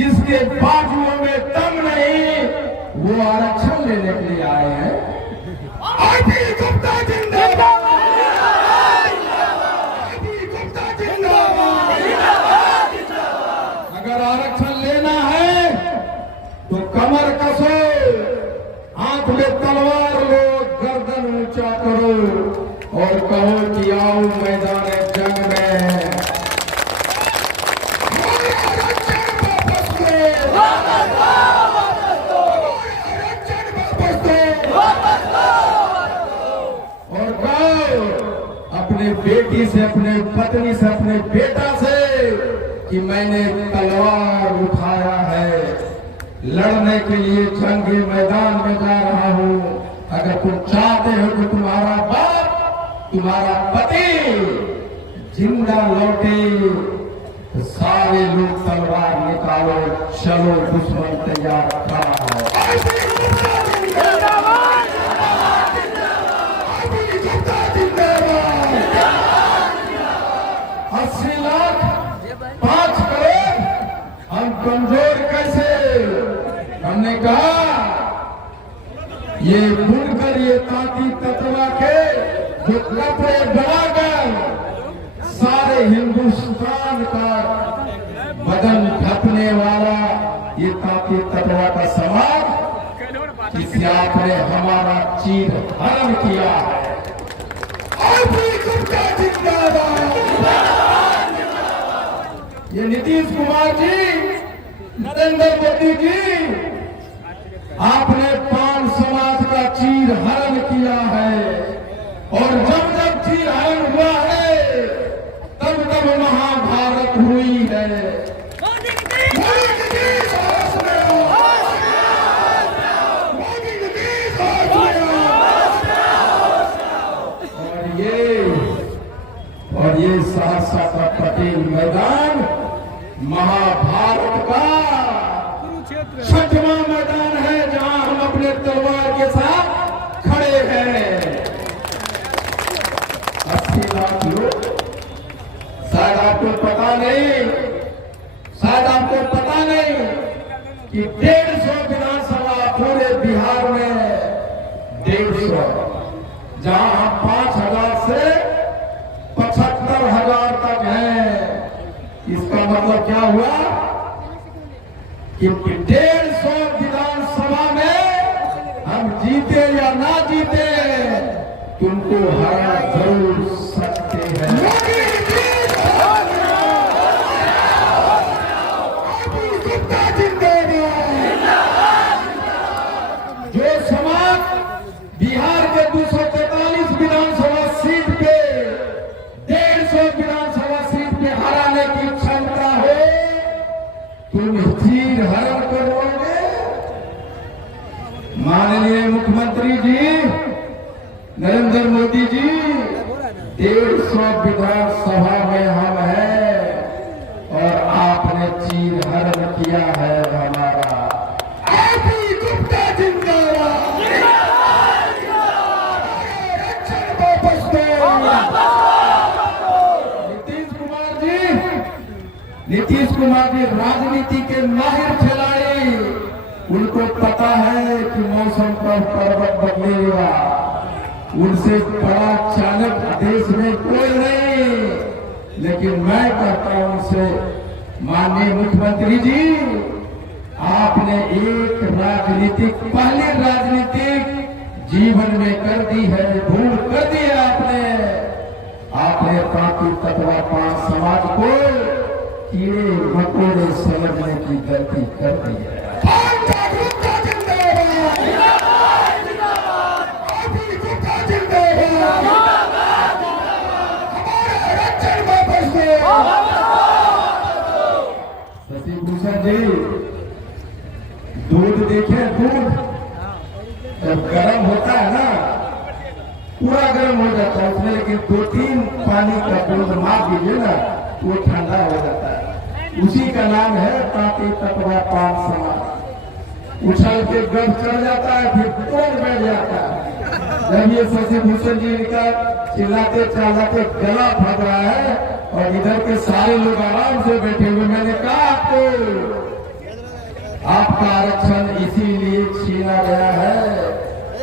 जिसके बाजुओं में दम नहीं, वो आरक्षण लेने के लिए आए हैं। आरपी गुप्ता जिंदाबाद, आरपी गुप्ता जिंदाबाद। अगर आरक्षण लेना है तो कमर कसो, हाथ में तलवार लो, गर्दन ऊंचा करो और कहो कि आओ मैदान जंग में। अपने बेटी से, अपने पत्नी से, अपने बेटा से कि मैंने तलवार उठाया है, लड़ने के लिए जंगी मैदान में जा रहा हूं। अगर तुम चाहते हो कि तुम्हारा बाप, तुम्हारा पति जिंदा लौटे तो सारे लोग तलवार निकालो, चलो दुश्मन तैयार खड़ा है। 80 लाख 5 करोड़ हम कमजोर कैसे? हमने कहा ये बुनकर, ये तांती ततवा के जो कपड़े बनाकर सारे हिंदुस्तान का बदन ढकने वाला ये तांती ततवा का समाज, जिसे आपने हमारा चीर हरण किया है। ये नीतीश कुमार जी, नरेंद्र मोदी जी, आपने पान समाज का चीर हरण किया है। और जब जब चीर हरण हुआ है तब तब महाभारत हुई है। और ये सहरसा का पटेल मैदान महाभारत का 6वां मैदान है, जहां हम अपने तलवार के साथ खड़े हैं। 80 लाख लोग, शायद आपको पता नहीं, शायद आपको पता नहीं कि 150 विधानसभा पूरे बिहार में 150, जहां 5000 से 75,000 तक है। इसका मतलब क्या हुआ कि 150 विधानसभा में हम जीते या ना जीते, तुमको हरा जरूर सकते हैं। जो समाज बिहार के 243 विधानसभा सीट पे 150 विधानसभा सीट पे हराने की क्षमता हो, तुम चीर हरण करोगे। माननीय मुख्यमंत्री जी नरेंद्र मोदी जी, 150 विधानसभा में हम हैं और आपने चीर हरण किया है हमारा। आरपी गुप्ता जिंदाबाद, वापस दो। नीतीश कुमार जी राजनीति के माहिर खिलाड़ी, उनको पता है कि मौसम पर पर्वत बदलेगा। उनसे बड़ा चाणक्य देश में कोई नहीं। लेकिन मैं कहता हूं उनसे, माननीय मुख्यमंत्री जी, आपने एक पहली राजनीतिक जीवन में कर दी है, भूल कर दी है आपने तांती ततवा पान समाज को कीड़े मकोड़े समझने की गलती कर दी है। शशिभूषण जी, दूध देखे, दूध जब गर्म होता है ना, पूरा गर्म हो जाता है उसमें, लेकिन 2-3 पानी का बूंद मार दीजिए ना, वो ठंडा हो जाता है। उसी का नाम है तांती ततवा पान समाज। उछल के गर्भ चढ़ जाता है, फिर तोड़ बैठ जाता है। जब ये शशिभूषण जी का चिल्लाते चिल्लाते गला फट रहा है और इधर के सारे लोग आराम से बैठे हुए, मैंने कहा आपको आपका आरक्षण इसीलिए छीना गया है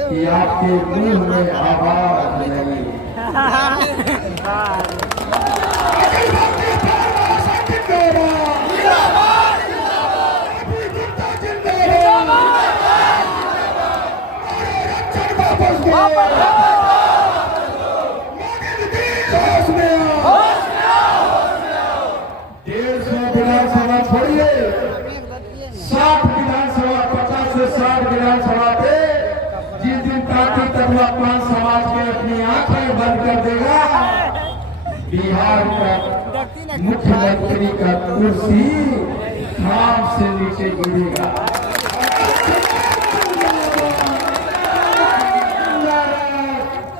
कि आपके मुंह में आवाज नहीं। विधानसभा छोड़िए, 60 विधानसभा, 50 से 60 विधानसभा पे जिस दिन ताकि तरुआ पान समाज के अपनी आंखें बंद कर देगा, बिहार का मुख्यमंत्री का कुर्सी नाम से नीचे गिरेगा।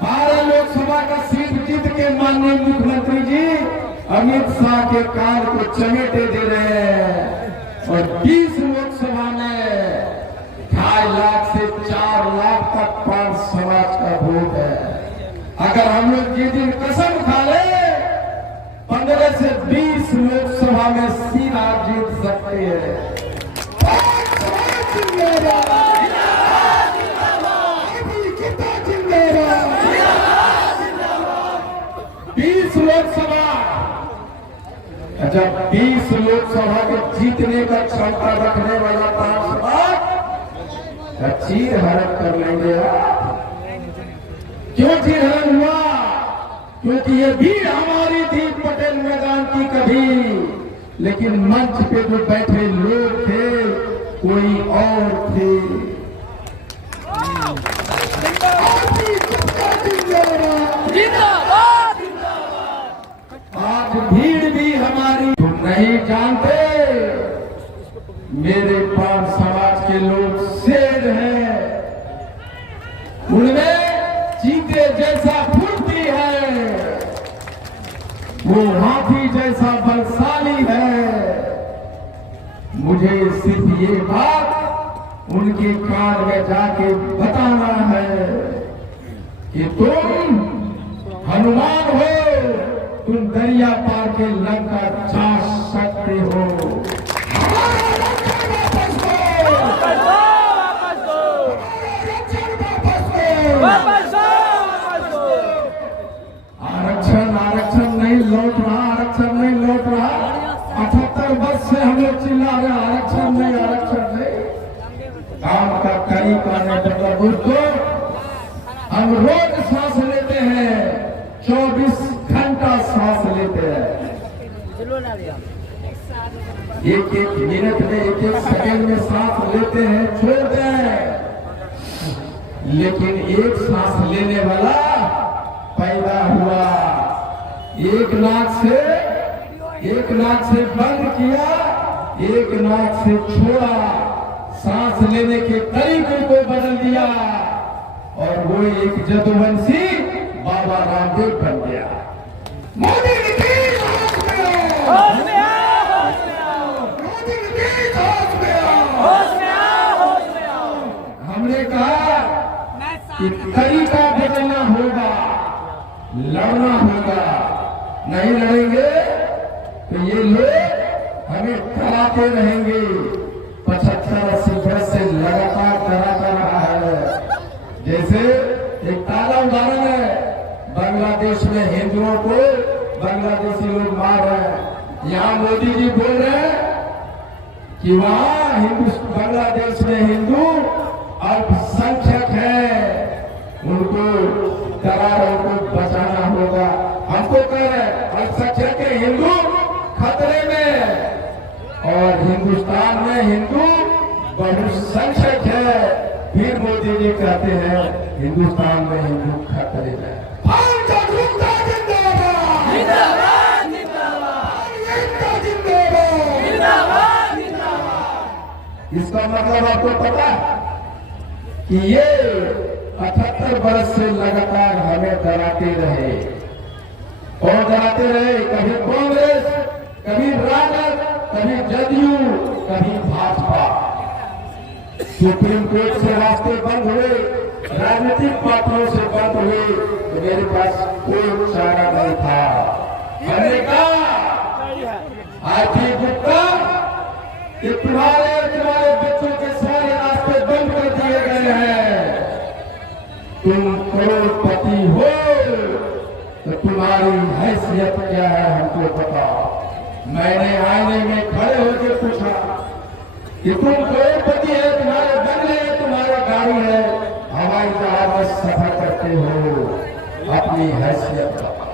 बारह लोकसभा का सीट जीत के माननीय मुख्यमंत्री जी अमित शाह के कार को चमेटे दे रहे हैं और 20 लोकसभा में 2.5 लाख से 4 लाख तक पांच समाज का वोट है। अगर हम लोग ये दिन कसम खा ले 15 से 20 लोकसभा में सीधा जीत सकते हैं। 20 लोकसभा, जब 20 लोकसभा के जीतने का क्षमता रखने वाला पार्षद चीर हरण कर लेंगे। क्यों चीर हरण हुआ? क्योंकि ये भीड़ हमारी थी पटेल मैदान की कभी, लेकिन मंच पे जो बैठे लोग थे कोई और थे। आज भीड़ भी हमारी, तुम नहीं जानते मेरे पास समाज के लोग शेर हैं, उनमें चीते जैसा फुर्ती है, वो हाथी जैसा बलशाली है। मुझे सिर्फ ये बात उनके कान में जाके बताना है कि तुम हनुमान हो, तुम दरिया पार के लंका जा सकते हो। आरक्षण नहीं लौट रहा, आरक्षण नहीं लौट रहा। 78 वर्ष से हम लोग चिल्ला रहे आरक्षण नहीं, आरक्षण नहीं। काम का तरीका नहीं बदला। दोस्तों, हम रोज सांस लेते हैं, 24 घंटा सांस लेते हैं। एक एक मिनट में, एक एक सेकंड में सांस लेते हैं, छोड़ते हैं, लेकिन एक सांस लेने वाला पैदा हुआ, एक नाक से बंद किया, एक नाक से छोड़ा, सांस लेने के तरीके को बदल दिया और वो एक जदुवंशी बाबा रामदेव बन गया। मोदी की तीर होश में आओ, होश में आओ, होश में आओ, मोदी की तीर होश में आओ, होश में आओ, होश में आओ। हमने कहा कि तरीका बदलना होगा, लड़ना होगा। नहीं लड़ेंगे तो ये लोग हमें डराते रहेंगे। 75-80 वर्ष से लगातार डराता रहा है। जैसे एक ताजा उदाहरण है, बांग्लादेश में हिंदुओं को बांग्लादेशी लोग मार रहे हैं। यहाँ मोदी जी बोल रहे हैं कि वहाँ बांग्लादेश में हिंदू अल्पसंख्यक है, उनको डरा, उनको बचाना होगा। हमको कह रहे अल्पसंख्यक के हिंदू खतरे में, और हिंदुस्तान में हिंदू बहुसंख्यक है। फिर मोदी जी कहते हैं हिंदुस्तान में हिंदू खतरे में। इसका मतलब आपको पता है कि ये 78 वर्ष से लगातार हमें डराते रहे और डराते रहे। कभी कांग्रेस, कभी राजद, कभी जदयू, कभी भाजपा। सुप्रीम कोर्ट से रास्ते बंद हुए, राजनीतिक पार्टियों से बंद हुए, तो मेरे पास कोई चारा नहीं था। मैंने कहा आरती गुप्ता, तुम्हारे तुम करोड़पति हो तो तुम्हारी हैसियत क्या है हमको बताओ। मैंने आईने में खड़े होकर पूछा कि तुम करोड़पति है, तुम्हारे बंगले है, तुम्हारे गाड़ी है, हवाई जहाज में सफर करते हो, अपनी हैसियत बताओ,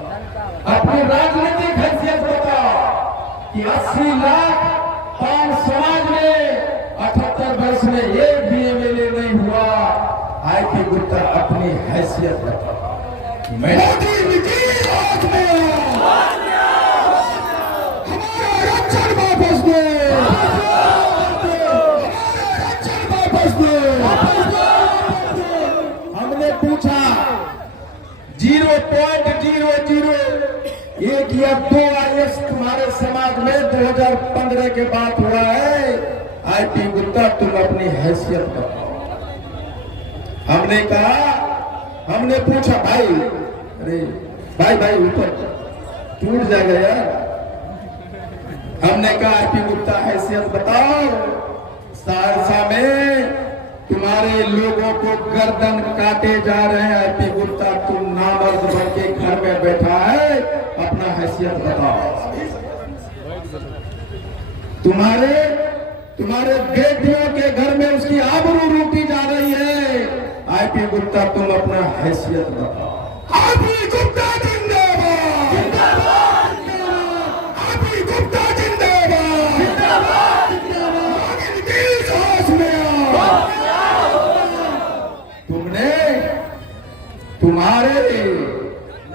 अपनी राजनीतिक हैसियत बताओ कि 80 लाख पान समाज में 78 वर्ष में एक भी एमएलए नहीं हुआ। आईपी गुप्ता अपनी हैसियत बताओ। मोदी नीतीश हाथ में हमारा रक्षण वापस दो, हमने पूछा 0.001 या 2 आईएएस तुम्हारे समाज में 2015 के बाद हुआ है। आईपी गुप्ता तुम अपनी हैसियत बताओ। हमने कहा, हमने पूछा भाई, अरे भाई ऊपर टूट जाएगा यार। हमने कहा आईपी गुप्ता हैसियत बताओ। सहरसा में तुम्हारे लोगों को गर्दन काटे जा रहे हैं। आईपी गुप्ता तुम नामर्द बन के घर में बैठा है, अपना हैसियत बताओ। तुम्हारे बेटियों के घर में उसकी आबरू लूटी जा रही है। आईपी गुप्ता तुम अपना हैसियत बताओ। आईपी गुप्ता जिंदाबाद, जिंदाबाद, आईपी गुप्ता जिंदाबाद, जिंदाबाद, नीतीश हाथ में आओ।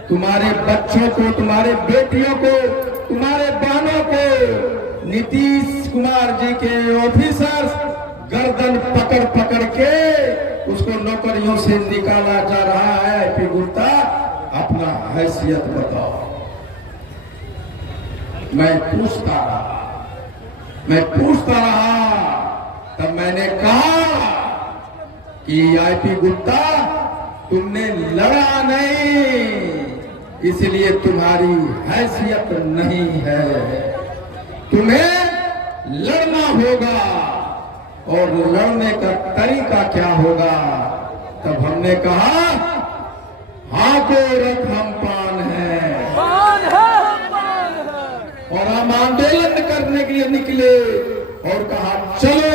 तुम्हारे बच्चों को, तुम्हारे बेटियों को, तुम्हारे बहनों को नीतीश कुमार जी के ऑफिसर्स गर्दन पकड़ पकड़ के उसको नौकरियों से निकाला जा रहा है। आईपी गुप्ता अपना हैसियत बताओ। मैं पूछता रहा, तब मैंने कहा कि आईपी गुप्ता तुमने लड़ा नहीं, इसलिए तुम्हारी हैसियत नहीं है। तुम्हें लड़ना होगा, और लड़ने का तरीका क्या होगा। तब हमने कहा हाँ को रथ हम पान है, और हम आंदोलन करने के लिए निकले और कहा चलो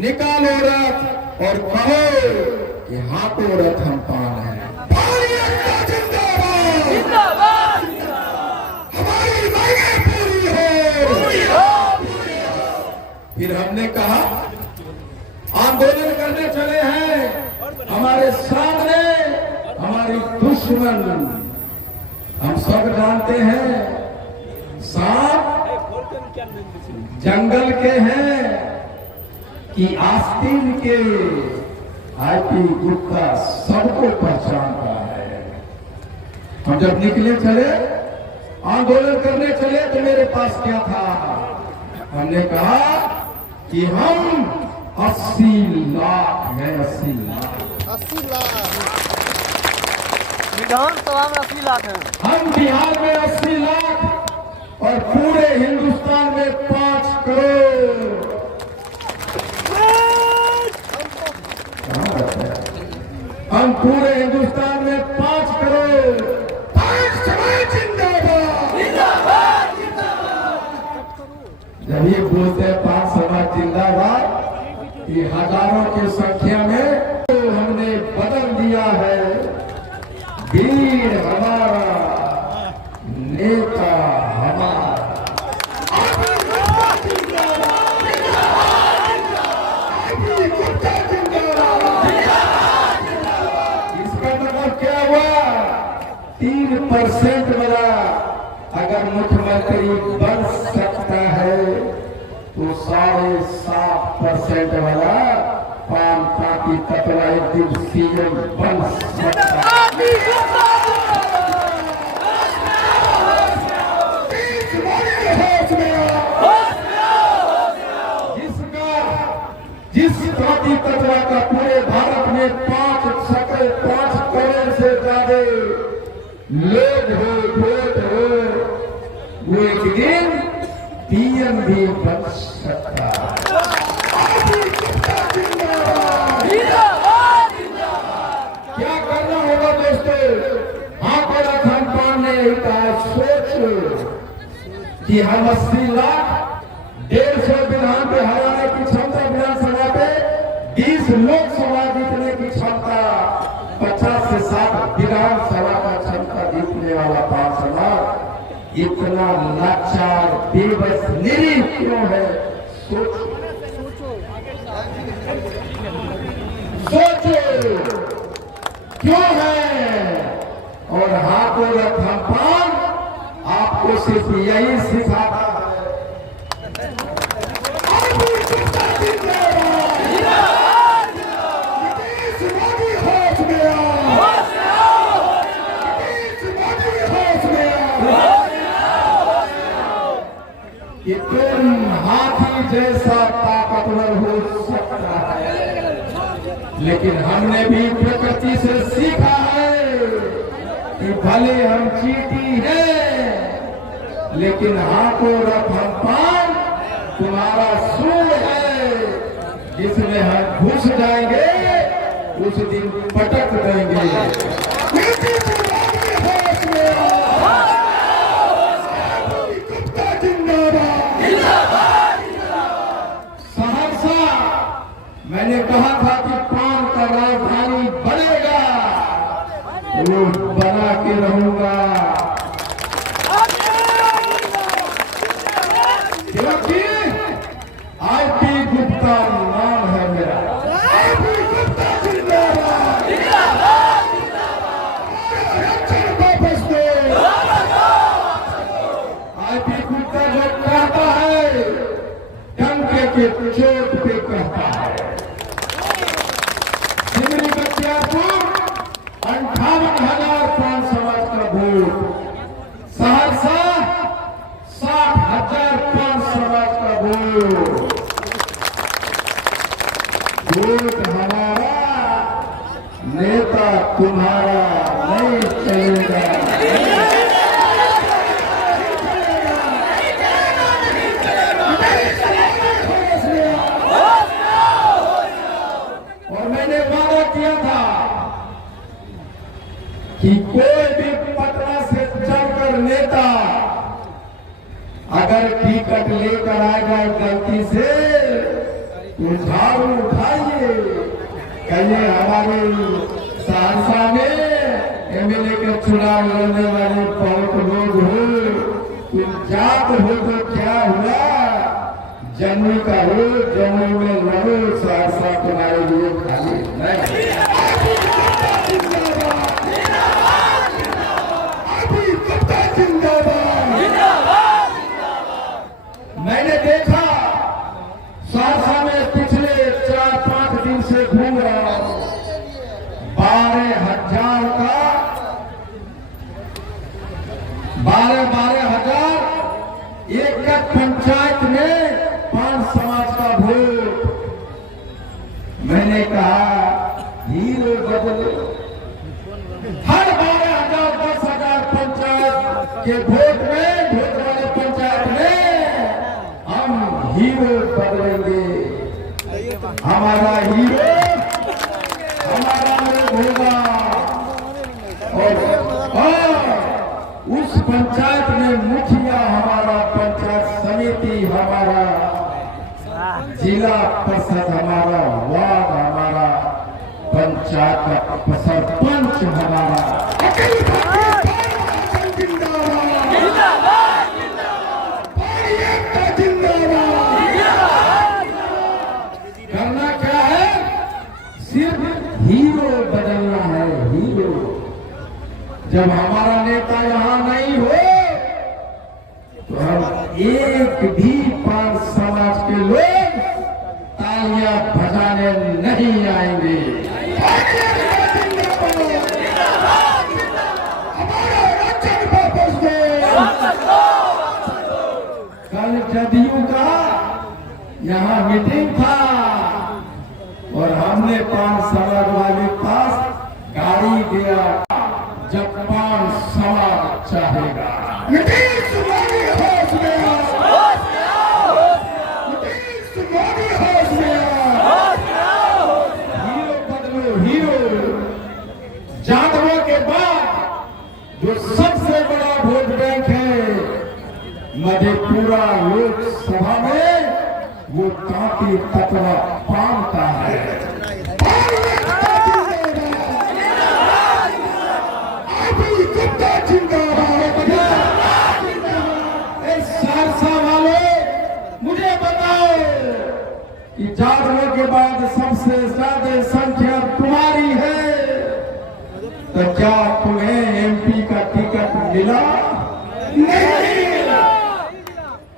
निकालो रथ और कहो कि हाँ को रथ हम पान है। जिंदाबाद, हमारी मांगें पूरी हो। फिर हमने कहा आंदोलन करने चले हैं, हमारे सामने हमारी दुश्मन हम सब जानते हैं, सांप जंगल के हैं कि आस्तीन के। आईपी गुप्ता सबको पहचानता है। हम जब निकले चले, आंदोलन करने चले, तो मेरे पास क्या था। हमने कहा कि हम 80 लाख है, 80 लाख विधानसभा में 80 लाख है। हम बिहार में 80 लाख और पूरे हिंदुस्तान में 5 करोड़। हम पूरे हिंदुस्तान में 5 करोड़। 5 समाज जिंदाबाद, जिंदाबाद, जिंदाबाद। जब ये बोलते हैं 5 समाज जिंदाबाद, ये हजारों की संख्या में तो हमने बदल दिया है। वीर हमारा, नेता हमारा। इसका मतलब क्या हुआ? 3% वाला अगर मुख्यमंत्री बन सकता है तो 7.5% वाला पान पार्टी तत्वा एक दिन सीएम बन सकता है। जिस पार्टी तत्वा का पूरे भारत में 5 करोड़ से ज्यादा लोग हो, वोट हो, वो एक दिन पीएम भी बन सकता है। क्या कि हम 80 लाख 150 विधान पे हराने की क्षमता विधानसभा पे 20 लोकसभा जीतने की क्षमता 50 से 60 विधानसभा का क्षमता जीतने वाला पार्षद इतना लाचार बेबस निरीह क्यों है? सोचो क्यों है? और हाथों में थप्पड़ आपको सिर्फ यही सिखाता है। कि तुम हाथी जैसा ताकतवर हो सकता है, लेकिन हमने भी प्रकृति से सीखा है कि भले हम चींटी हैं, लेकिन हाथों रथ हम पान तुम्हारा सूर है, जिसमें हम घुस जाएंगे उस दिन पटक देंगे। मैंने कहा था कि पान का राजधानी बनेगा, वो बना के रहूंगा, क्योंकि आईपी गुप्ता नाम है मेरा। आईपी गुप्ता जिंदाबाद, वापस दो। आईपी गुप्ता जो कहता है डंके के चोट पे कहता है। 58,000 पान समाज का वोट, सहरसा 60,000 पान समाज का वोट हमारा, नेता तुम्हारा नहीं चलेगा। और मैंने वादा किया था कि कोई भी पटना से चलकर नेता अगर टिकट लेकर आ जाए गलती से तो झाड़ू उठाइए, कहिए हमारे सहरसा में एमएलए के चुनाव लड़ने वाले बहुत लोग हो, तुम जात हो तो क्या हुआ, जम्मू का हो, जम्मू में लड़ो, सहरसा तुम्हारे लिए खाली नहीं। मैंने देखा सहरसा में पिछले 4-5 दिन से घूम रहा हूं, 12,000 का 12,000 एक पंचायत में 5 समाज का वोट। मैंने कहा हीरो बदले, हर 12,000 10,000 पंचायत के वोट में, वोट वाले पंचायत में हीरो बदलेंगे। हमारा हीरो हमारा लोग होगा, और उस पंचायत में मुखिया हमारा, पंचायत समिति हमारा, जिला परिषद हमारा, वार्ड हमारा, पंचायत का सरपंच हमारा। करना क्या है? सिर्फ हीरो बदलना है, हीरो। जब हमारा नेता यहाँ नहीं हो तो हम एक भी पान समाज के लोग तालियां बजाने नहीं आएंगे। कल जदयू का यहाँ मीटिंग था और हमने 5 समाज वाले पास गाड़ी दिया, जब 5 समाज चाहेगा। नीतीश मोदी होश में आओ, नीतीश मोदी होश में आओ, हीरो बदलो, हीरो। जानवरों के बाद जो सबसे बड़ा वोट बैंक है मधेपुरा लोकसभा में वो कांटी तत्वा पानता है। मुझे बताओ कि जागरण के बाद सबसे ज्यादा संख्या तुम्हारी है, तो क्या तुम्हें एमपी का टिकट मिला? नहीं मिला।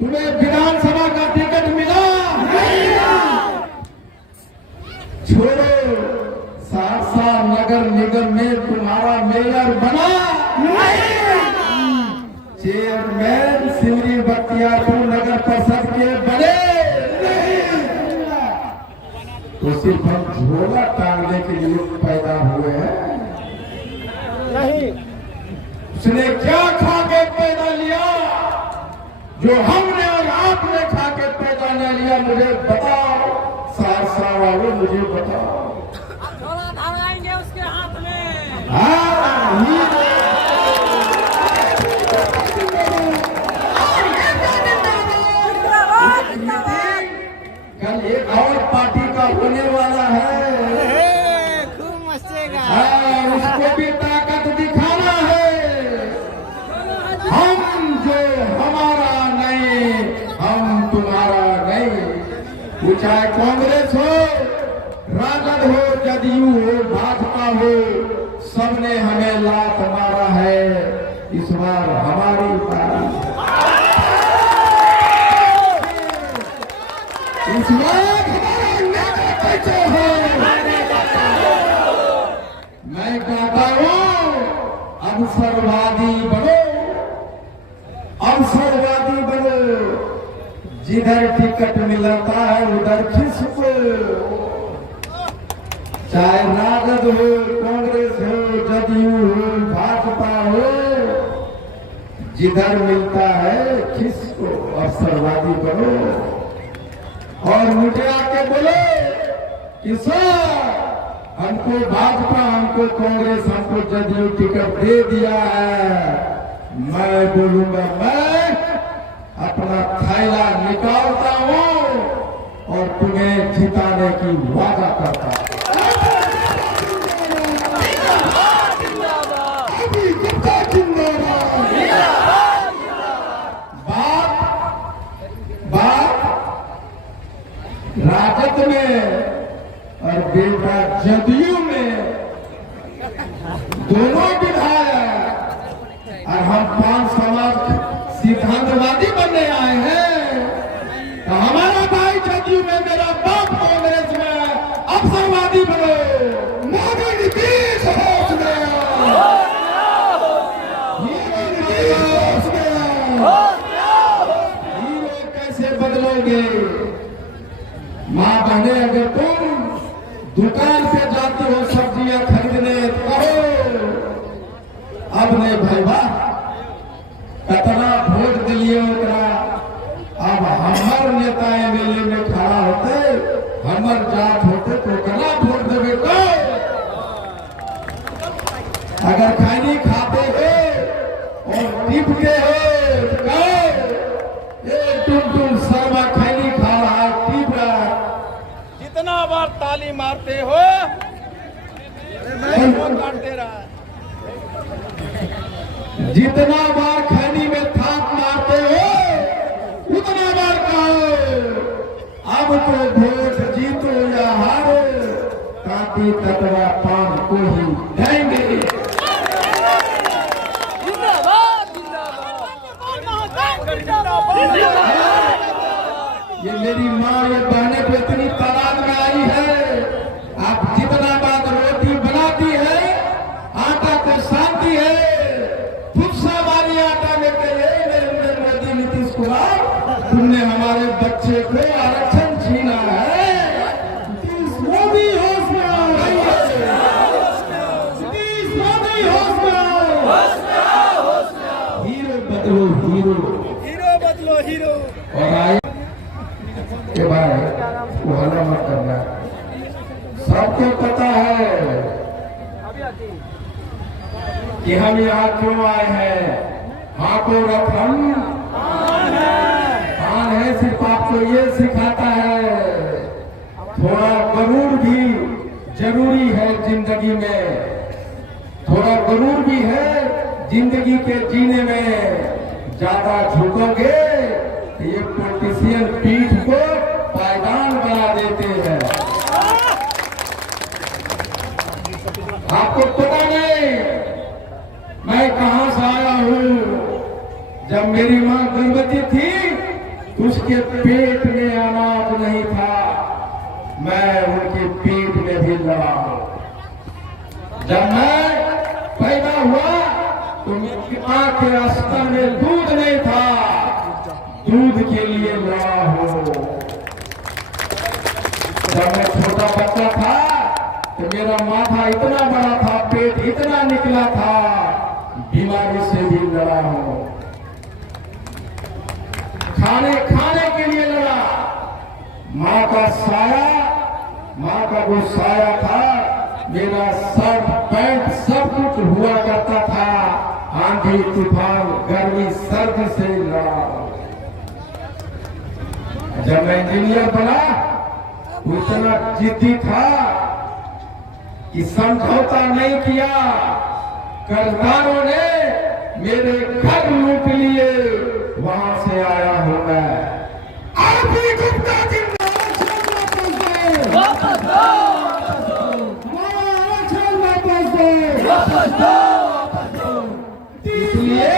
तुम्हें विधानसभा का टिकट मिला? नहीं मिला। छोड़ो, सहरसा नगर निगम में तुम्हारा मेयर बना? नहीं। चेयरमैन सिमरी बख्तियारपुर नगर परिषद के बने? नहीं। तो सिर्फ हम झोला टांगने के लिए पैदा हुए हैं? नहीं। उसने क्या खा के पैदा लिया जो हमने और आपने खा के पैदा न लिया? मुझे बताओ सहरसा वालों, मुझे बताओ। थोड़ा धराएंगे उसके हाथ में। कल एक और पार्टी का होने वाला है, खूब मचेगा। उसको भी ताकत दिखाना है। हम जो हमारा नहीं, हम तुम्हारा नहीं। वो चाहे कांग्रेस हो, राजद हो, जदयू हो, भाजपा हो, सबने हमें लात मारा है। इस बार हमारी बारी, इस बार हमारा नेता कैसे हो? मैं कहता हूं अवसरवादी बनो, अवसरवादी बनो। जिधर टिकट मिलता है उधर खिसको। चाहे राजद हो, कांग्रेस हो, जदयू हो, भाजपा हो, जिधर मिलता है खिसको। अवसरवादी बनो और मुझे आके बोलो कि सर हमको भाजपा, हमको कांग्रेस, हमको जदयू टिकट दे दिया है। मैं बोलूंगा, मैं अपना थैला निकालता हूं और तुम्हें जिताने की वादा करता हूं। राजद में और बेटा जदयू में दोनों विधायक, और हम 5 समाज सिद्धांतवादी बनने आए हैं। तो हमारा भाई जदयू में, मेरा बाप कांग्रेस में, अवसरवादी बनो। मोदी नीतीश होश में, हीरो कैसे बदलोगे? माँ बहने, अगर तुम दुकान पे जाते हो सब्जियां खरीदने, कहो अब नहीं भाई, वाह कतना वोट दिलिए ओकरा। अब हमार नेता एमएलए में खड़ा होते, हमार जात होते तो कना वोट देवे को? अगर खैनी खाते हो और टिपके हो, टुन शर्मा खैनी खा रहा है, टिप रहा है। जितना बार ताली मारते हो काट दे रहा है। जितना बार खैनी में थाप मारते हो उतना बार कहो अब तो वोट जीतो या हारो, कांटी तत्वा पान को ही देंगे। ये मेरी माँ, ये बहने को इतनी तादाद में आई है। आप जितना बात रोटी बनाती है, आटा को सानती है, फुफसा वाली आटा लेके नरेंद्र मोदी, नीतीश कुमार, तुमने हमारे बच्चे को आरक्षण छीना है। नीतीश मोदी होश में आओ, नीतीश मोदी होश में आओ। हीरो बदलो, हीरो, हीरो बदलो, हीरो। और आए के भाई वो हल्ला मत करना। सबको पता है कि हम यहाँ क्यों आए हैं। हाँ को रखम खान है सिर्फ आपको ये सिखाता है थोड़ा गरूर भी जरूरी है जिंदगी में, थोड़ा गरूर भी है जिंदगी के जीने में। ज्यादा झुकोगे तो ये पॉलिटिशियन पीठ को पायदान बना देते हैं। आपको पता नहीं मैं कहां से आया हूं। जब मेरी मां गर्भवती थी तो उसके पेट में अनाज नहीं था, मैं उनके पेट में भी लड़ा हूं। जब मैं पैदा हुआ तो मेरी मां के अस्तर में दूध नहीं था, दूध के लिए लड़ा हूं। जब मैं छोटा बच्चा था तो मेरा माथा इतना बड़ा था, पेट इतना निकला था, बीमारी से भी लड़ा हूं। खाने के लिए लड़ा। माँ का साया, माँ का वो साया था, मेरा शर्ट पैंट सब कुछ हुआ करता था। आंधी तूफान गर्मी सर्द से लड़ा। जब मैं इंजीनियर बना वो इतना जिद्दी था कि समझौता नहीं किया। कर्जदारों ने मेरे घर लूट लिए, वहां से आया हूं मैं। आरपी गुप्ता वापस दो, वापस दो। इसलिए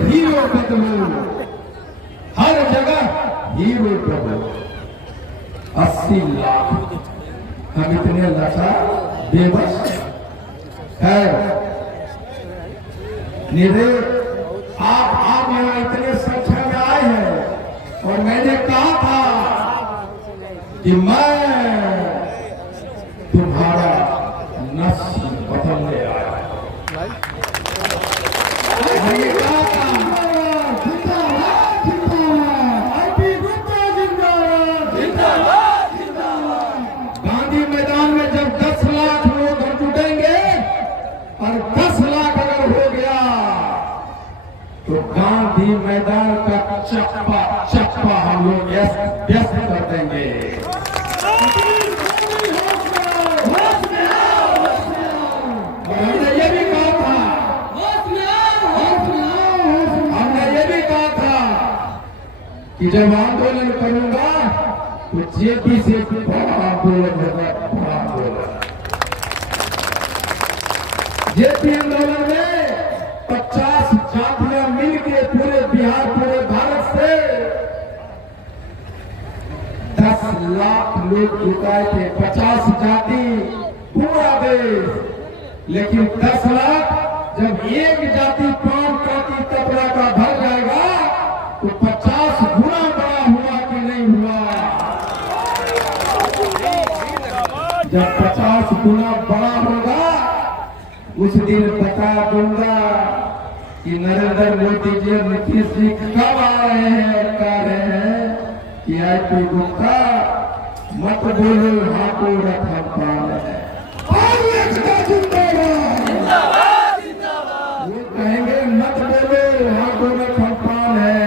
हीरो बदलो, हर जगह हीरो बदलो। 80 लाख हम इतने लचा बेबस है। निधे आप यहाँ इतने संख्या में आए हैं और मैंने कहा था कि मैं तुम्हारा नस्ल बदलने आया। मैंने कहा था गांधी मैदान में जब 10 लाख लोग जुटेंगे और 10 लाख अगर हो गया तो गांधी मैदान का चप्पा चप्पा हम लोग व्यस्त कर देंगे। और हमने ये भी कहा था, हमने ये भी कहा था कि जब आंदोलन करूंगा तो जेपी से बड़ा आंदोलन होगा, बड़ा आंदोलन। जेपी आंदोलन में 50 जातियां मिलकर पूरे बिहार, पूरे भारत से 10 लाख लोग जुटाए थे। 50 जाति पूरा देश, लेकिन 10 लाख जब एक जाति 5 जाति कपड़ा का भर जाएगा तो 50 गुना बड़ा हुआ कि नहीं हुआ? जब 50 गुना बड़ा होगा उस दिन बता दूंगा कि नरेंद्र मोदी जी और नीतीश जी कब आ रहे हैं और कह रहे हैं कि आरपी गुप्ता मत बोलो, यहाँ को रखा पाल है। वो कहेंगे मत बोलो, यहाँ को रखा पाल है।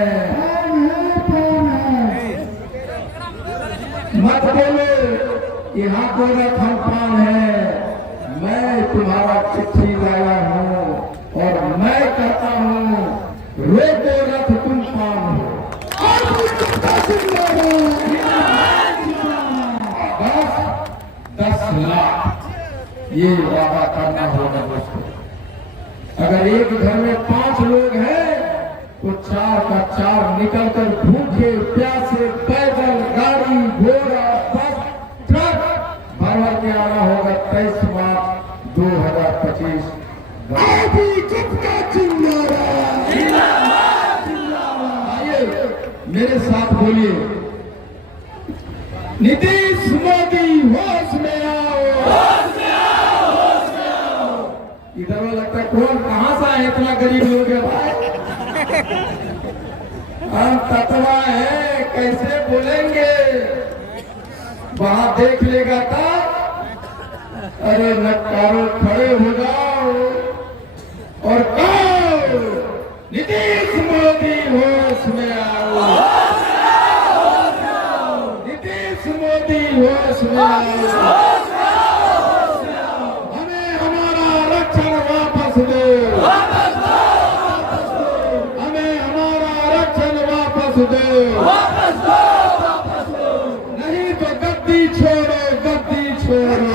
मत बोलो, यहाँ को रखा पाल है। मैं तुम्हारा चिट्ठी लाया हूँ और मैं कहता हूँ रोको रथ तुम पान हो। बस 10 लाख ये वादा करना होगा दोस्तों। अगर एक घर में 5 लोग हैं तो 4 का 4 निकलकर भूखे प्यासे पैदल गाड़ी घोड़ा बस ट्रक भर के आना होगा 23 मार्च 2025। आइए मेरे साथ बोलिए, नीतीश मोदी होश में आओ, होश में आओ, होश में आओ। इधर वो लगता है कौन कहां से आए, इतना गरीब लोग है भाई। हम तत्वा है, कैसे बोलेंगे? वहां देख लेगा था। अरे नकारो खड़े हो जाओ और कहो वापस दो, नहीं तो गद्दी छोड़ो, गद्दी छोड़ो,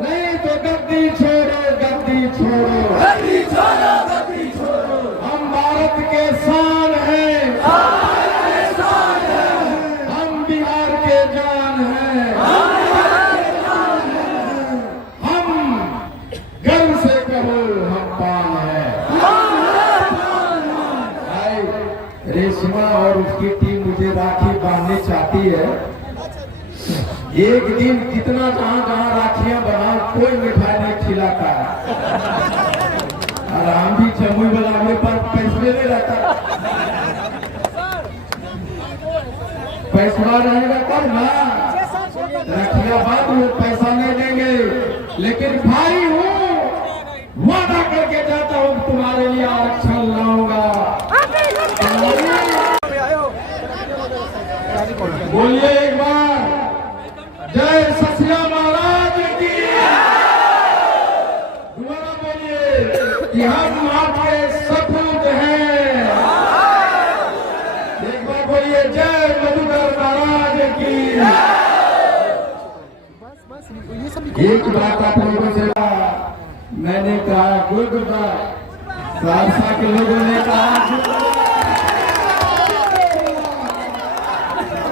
नहीं तो गद्दी छोड़ो, गद्दी छोड़ो। हम भारत के शान हैं, हम बिहार के जान हैं, हम गर्व से कहो हम पान है। भाई रेशमा और उसकी टीम मुझे राखी बांधनी चाहती है। एक दिन कितना जहाँ जहाँ राखियां बना कोई मिठाई नहीं खिलाता और हम भी जमुई बनाने पर पैसे नहीं रहता, पैसा रहेगा तब ना राखियां बाद वो पैसा नहीं देंगे। लेकिन भाई हूँ, वादा करके जाता हूँ तुम्हारे लिए आरक्षण लाऊंगा। बोलिए एक बार जय ससिया महाराज की। दोबारा बोलिए कि हम आपके सपूत हैं। एक बार बोलिए जय मधुकर महाराज की। एक बात आप लोगों से मैंने कहा, गुरुद्वारा सहरसा के लोगों ने कहा